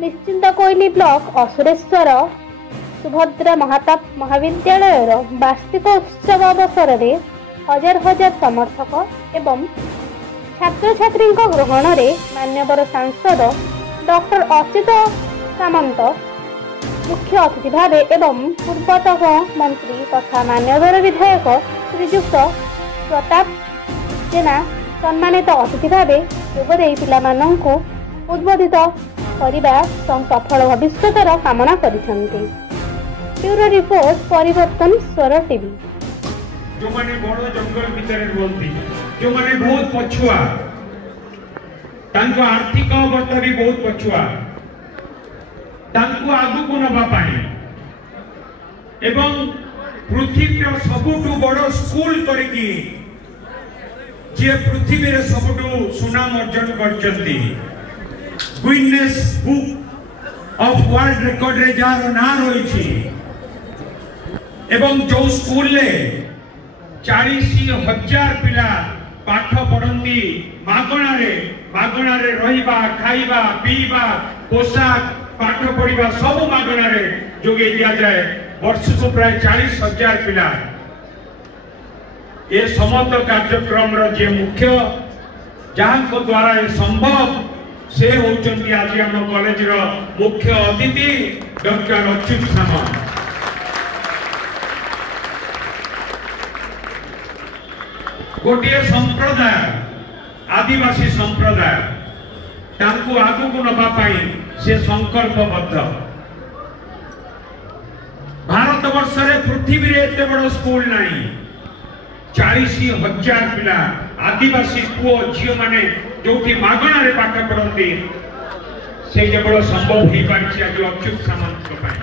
निश्चिंत कोइली ब्लॉक असुरेश्वर सुभद्रा महाताप महाविद्यालय वार्षिक उत्सव अवसर में हजार हजार समर्थक एवं छात्र छात्री ग्रहण में मान्यवर सांसद डॉक्टर अच्युत सामंत मुख्य अतिथि भाव एवं पूर्वतन मंत्री तथा मान्यवर विधायक श्रीजुक्त प्रताप जेना सम्मानित अतिथि भाव जोगदे पिलामानंकु उद्बोधित करने सफल भविष्यतर कामना करिसेंति। ब्यूरो रिपोर्ट परिवर्तन स्वर टीवी। जो माने बड़ जंगल भीतर रहती जो माने बहुत पछुआ तांको आर्थिक अवस्था भी बहुत पछुआ तांको आगु को नबा पाई एवं पृथ्वीर सबुठु बड़ स्कूल करके जे पृथ्वी रे सबुठु सुनाम अर्जन करचंती Guinness book of world record रे जार ना रही एवं जो स्कूल ले 40,000 पिला पाठ पढ़ती मागणा रे रहिबा खाइबा पीबा पोशाक पाठ पढ़ा सब मागणा रे जोगे दिया जाए वर्ष को प्राय 40,000 पिला ये समस्त कार्यक्रम जे मुख्य जहां को द्वारा ये संभव से होचंती आज हम कॉलेज रो मुख्य अतिथि डॉक्टर अच्युत सामंत। गोटे संप्रदाय आदिवासी संप्रदाय तांको आगु को नबा पाई से संकल्पबद्ध भारत वर्ष रे पृथ्वी रे एते बड़ स्कूल नहीं 40,000 पिला आदिवासी पुओ झियो माने जोटी मागणा रे पाठ पढ़ती से केवल संभव ही पारिछि आज अच्युत सामंत पाई।